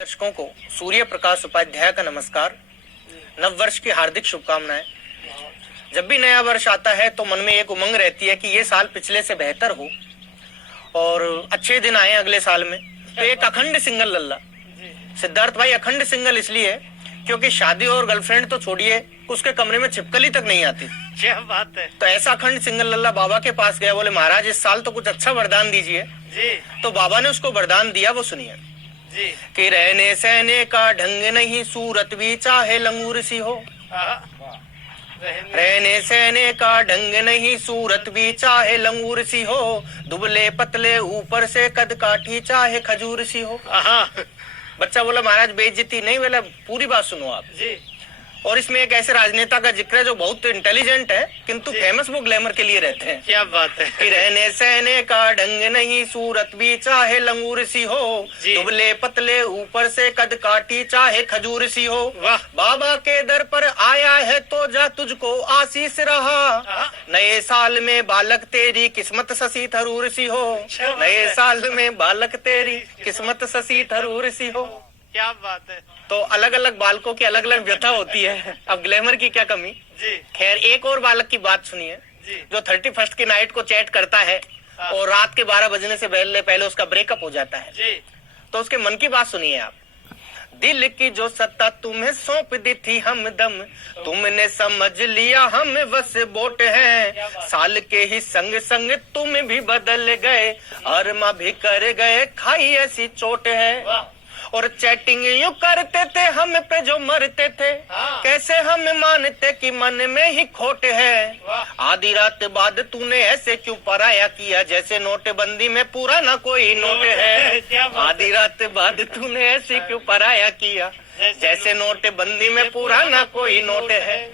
दर्शकों को सूर्य प्रकाश उपाध्याय का नमस्कार। नव वर्ष की हार्दिक शुभकामनाएं। जब भी नया वर्ष आता है तो मन में एक उमंग रहती है कि ये साल पिछले से बेहतर हो और अच्छे दिन आए अगले साल में। तो एक अखंड सिंगल लल्ला सिद्धार्थ भाई, अखंड सिंगल इसलिए क्योंकि शादी और गर्लफ्रेंड तो छोड़िए, उसके कमरे में छिपकली तक नहीं आती। क्या बात है। तो ऐसा अखंड सिंगल लल्ला बाबा के पास गया, बोले महाराज इस साल तो कुछ अच्छा वरदान दीजिए जी। तो बाबा ने उसको वरदान दिया, वो सुनिए जी। कि रहने सहने का ढंग नहीं, सूरत भी चाहे लंगूर सी हो। रहने सहने का ढंग नहीं, सूरत भी चाहे लंगूर सी हो। दुबले पतले ऊपर से कद काठी चाहे खजूर सी हो। बच्चा बोला महाराज बेइज्जती नहीं, बोला पूरी बात सुनो आप जी। और इसमें एक ऐसे राजनेता का जिक्र है जो बहुत इंटेलिजेंट है किंतु फेमस वो ग्लैमर के लिए रहते हैं। क्या बात है। कि रहने सहने का ढंग नहीं, सूरत भी चाहे लंगूर सी हो। दुबले पतले ऊपर से कद काटी चाहे खजूर सी हो। वाह। बाबा के दर पर आया है तो जा तुझको आशीष रहा। नए साल में बालक तेरी किस्मत ससी थरूर सी हो। नए साल में बालक तेरी किस्मत ससी थरूर सी हो। क्या बात है। तो अलग अलग बालकों की अलग अलग व्यथा होती है, अब ग्लैमर की क्या कमी। जी। खैर एक और बालक की बात सुनिए जो 31 की नाइट को चैट करता है और रात के 12 बजने से पहले उसका ब्रेकअप हो जाता है जी। तो उसके मन की बात सुनिए आप। दिल की जो सत्ता तुम्हें सौंप दी थी हमदम, तुमने समझ लिया हम बस बोट हैं। साल के ही संग संग तुम भी बदल गए, अरमा भी कर गए, खाई ऐसी चोट है। और चैटिंग यूं करते थे हम पे जो मरते थे, कैसे हम मानते कि मन में ही खोट है। आधी रात बाद तूने ऐसे क्यों पराया किया, जैसे नोटबंदी में पूरा ना कोई नोट है। आधी रात बाद तूने ऐसे क्यों पराया किया, जैसे नोटबंदी में पूरा ना कोई नोट है।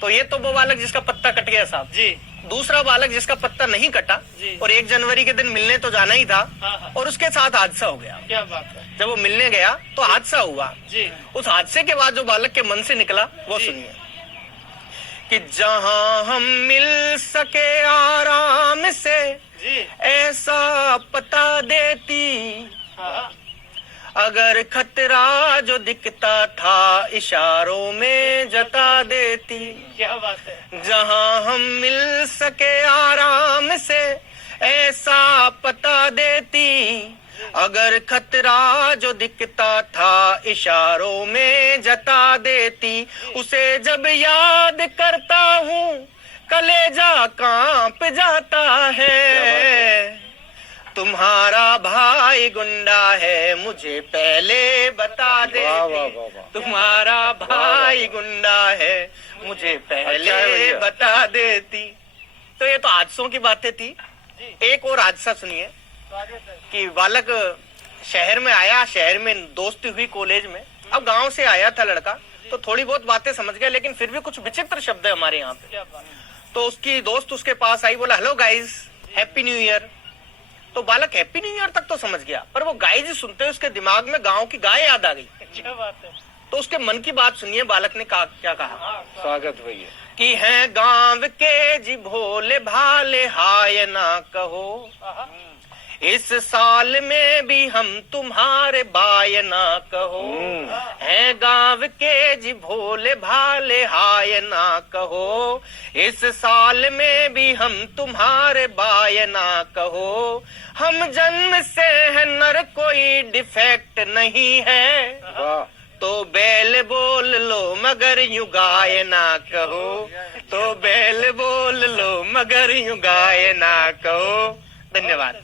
तो ये तो वो बालक जिसका पत्ता कट गया साहब जी। दूसरा बालक जिसका पत्ता नहीं कटा और 1 जनवरी के दिन मिलने तो जाना ही था और उसके साथ हादसा हो गया। क्या बात है। जब वो मिलने गया तो हादसा हुआ जी। उस हादसे के बाद जो बालक के मन से निकला वो सुनिए कि जहां हम मिल सके आराम से जी। ऐसा पता देती, अगर खतरा जो दिखता था इशारों में जता देती। क्या बात है। जहां हम मिल सके आराम से ऐसा पता देती, अगर खतरा जो दिखता था इशारों में जता देती। उसे जब याद करता हूँ कलेजा कांप जाता है। तुम्हारा भाई गुंडा है मुझे पहले बता देती। तुम्हारा भाई गुंडा है मुझे पहले बता देती। तो ये तो हादसों की बातें थी। एक और हादसा सुनिए कि बालक शहर में आया, शहर में दोस्ती हुई कॉलेज में। अब गांव से आया था लड़का तो थोड़ी बहुत बातें समझ गया, लेकिन फिर भी कुछ विचित्र शब्द है हमारे यहाँ पे। तो उसकी दोस्त उसके पास आई, बोला hello guys happy new year. तो बालक हैप्पी न्यू ईयर तक तो समझ गया, पर वो गाइज सुनते ही उसके दिमाग में गांव की गाय याद आ गई। क्या बात है। तो उसके मन की बात सुनिए, बालक ने क्या कहा। स्वागत भैया। कि हैं गांव के जी भोले भाले हाय ना कहो, इस साल में भी हम तुम्हारे बाय ना कहो। हैं गांव के जी भोले भाले हाय ना कहो, इस साल में भी हम तुम्हारे बाय ना कहो। हम जन्म से है नर, कोई डिफेक्ट नहीं है, तो बैल बोल लो मगर यूं गाय ना कहो। तो बैल बोल लो मगर यूं गाय ना कहो। धन्यवाद।